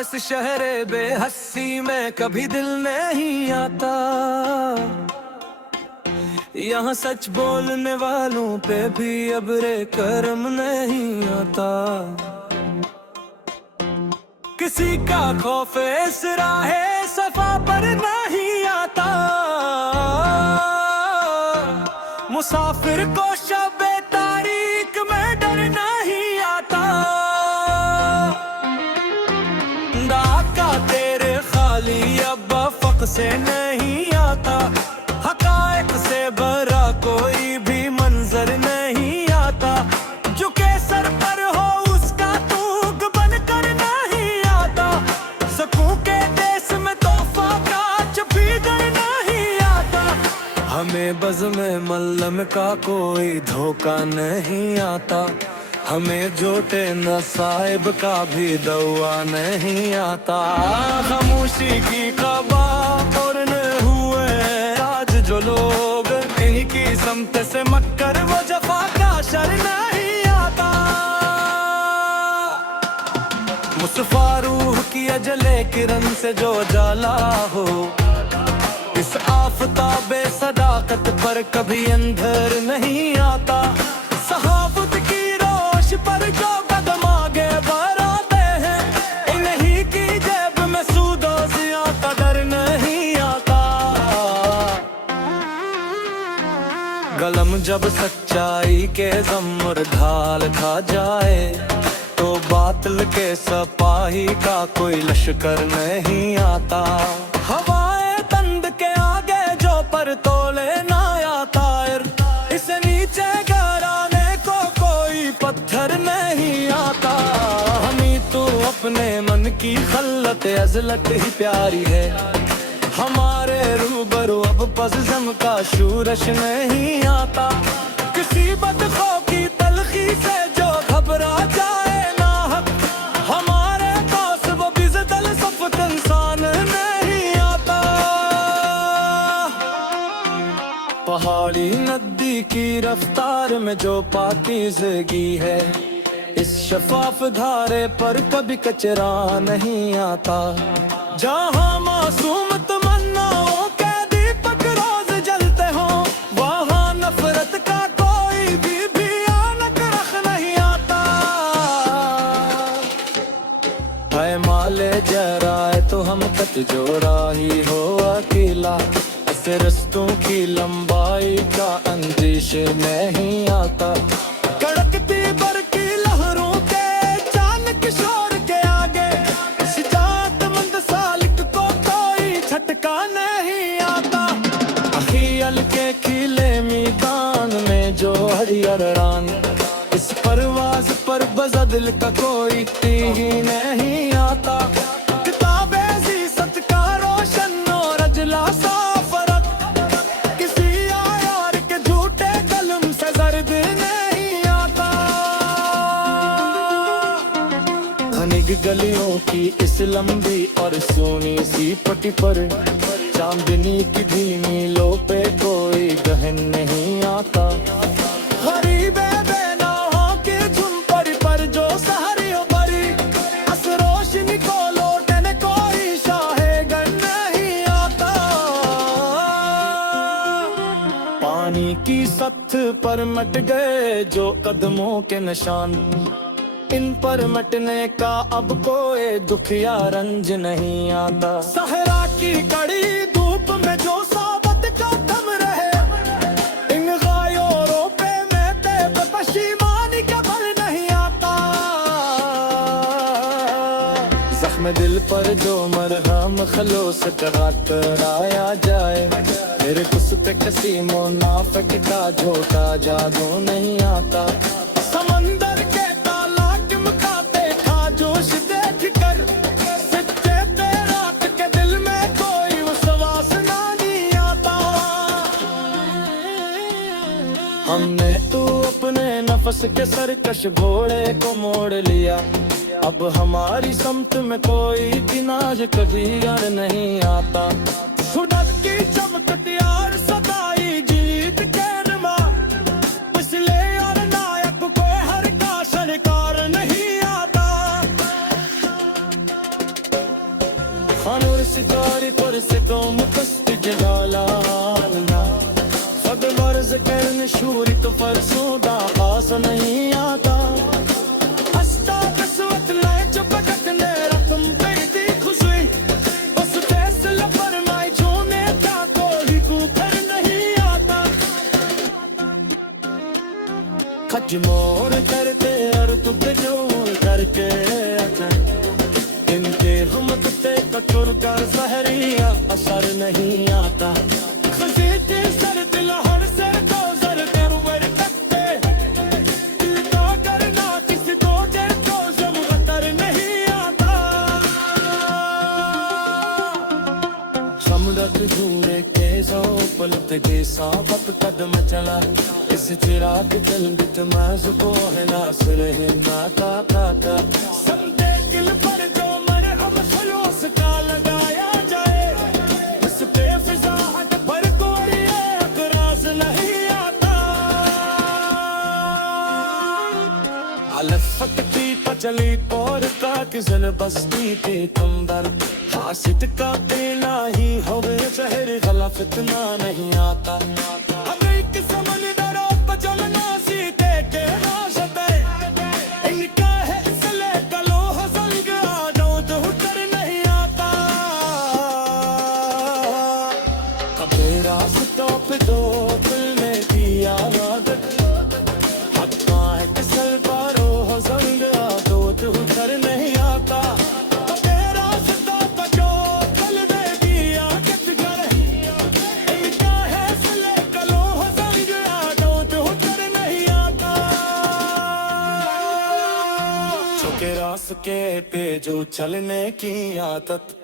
इस शहरे बेहसी में कभी दिल नहीं आता। यहाँ सच बोलने वालों पे भी अब रे कर्म नहीं आता। किसी का खौफ इस राहे सफा पर नहीं आता। मुसाफिर को शबे तारीख में डर नहीं आता। डाका तेरे खाली अब फक से नहीं आता। हकायक से भरा कोई भी मंजर नहीं आता। जो के सर पर हो उसका तूग बनकर नहीं आता। सकूं के देश में तोहफा कांच भीतर नहीं आता। हमें बज़ में मल्लम का कोई धोखा नहीं आता। हमें जोटे नसाइब का भी दवा नहीं आता। खामोशी की खबर और हुए आज जो लोग इन्हीं की समत से मक्कर वो जफा का शर नहीं आता। मुस्तफा रूह की अजले किरण से जो जाला हो। इस आफताबे सदाकत पर कभी अंधर नहीं आता। सहाबत की रोश पर जो कदम आगे बढ़ाते हैं। इन्हीं की जेब में सूदो ज़िया का डर नहीं आता। कलम जब सच्चाई के ज़म्र ढाल खा जाए तो बातिल के सिपाही का कोई लश्कर नहीं आता। हवाएं तंद के आगे जो पर तोले ना आता। इसे नीचे गिराने को कोई पत्थर नहीं आता। हमी तो अपने मन की खल्लत अजलत ही प्यारी है। हमारे रूबरू अब पज़म का शूरश नहीं आता। किसी बदखो की तलखी से जो घबरा जाए ना हक। हमारे पास वो बिज़दल सफ़त इंसान नहीं आता। पहाड़ी नदी की रफ्तार में जो पाकीज़गी है। इस शफाफ धारे पर कभी कचरा नहीं आता। जहाँ मासूम तमन्नाओं के दीपक रोज जलते हो। वहाँ नफरत का कोई भी भयानक रख नहीं आता। है माले जराए तो हम कत जोड़ा ही हो अकेला। ऐसे रस्तों की लंबाई का अंदेश नहीं आता। कड़कती बरकी लहरों के चानक शोर के आगे। सिजातमंद सालिक को कोई झटका नहीं आता। अखियल के खिले मैदान में जो हरियर रान। इस परवाज पर बज़दिल का कोई तीही नहीं आता। किताबे ज़ीसत का रोशन और अजला सा फर्क। किसी आयार के झूठे कलम से जर्द नहीं आता। घनी गलियों की इस लंबी और सोनी सी पट्टी पर। चांदनी की धीमी लो पे कोई गहन नहीं आता। गरीबे बेनाहों की झुंपड़ी पर जो सहरी बरी। अस रोशनी को लौटने कोई शाहेगर नहीं आता। पानी की सतह पर मट गए जो कदमों के निशान। इन पर मटने का अब कोई दुख या रंज नहीं आता। सहरा की कड़ी धूप में जो साबत का दम रहे। इन गायोरों पे मैं तेब पशीमानी का भर नहीं आता। जख्म दिल पर जो मरहम खलोस कराया जाए। मेरे कुछ पे किसी मुनाफिक का झोटा जादू नहीं आता। समंदर के हमने तो अपने नफ्स के सरकश घोड़े को मोड़ लिया। अब हमारी समत में कोई भी नाज कभी यार नहीं आता। सुडक की चमकत यार सदाई जीत के रमा। पिछले और नायक को हर का सरकार नहीं आता। मशहूर तो फरसों दा खास नहीं आता हस्ता कसवत लाए चपकने रकम पेड़ी खुशी बस फैसला फरमाए जोने का कोई कुकर नहीं आता खज मोर करते और तुझ जो करके इनके हम कुत्ते कचुर कर सहरिया असर नहीं आता खजीते सर दिल हर सर को सर कर वर तकते दिल का करना किसी को जर को जब खतर नहीं आता समरत दूरे के सो पलट के साबत कदम चला इस चिराग दिल बित माज को है नासर है नाता ताता समझे किल पर जो मर हम खलोस का लगाया जाए इस पे फिजाहट पर कोई अकराज नहीं आता अलफत की पचली और का किसल बस्ती के कंदर हासित का पीना ही होवे शहर गलत इतना नहीं आता हमें एक समंदरों पर जलना सीते के नाशते इनका है इसले कलो हसंग आदों तो उतर नहीं आता कभी रास्तों पे दो दिल ने दिया आदत हक्का है किसल पारो हसंग आदों तो उतर नहीं आता के रास्ते पे जो चलने की आदत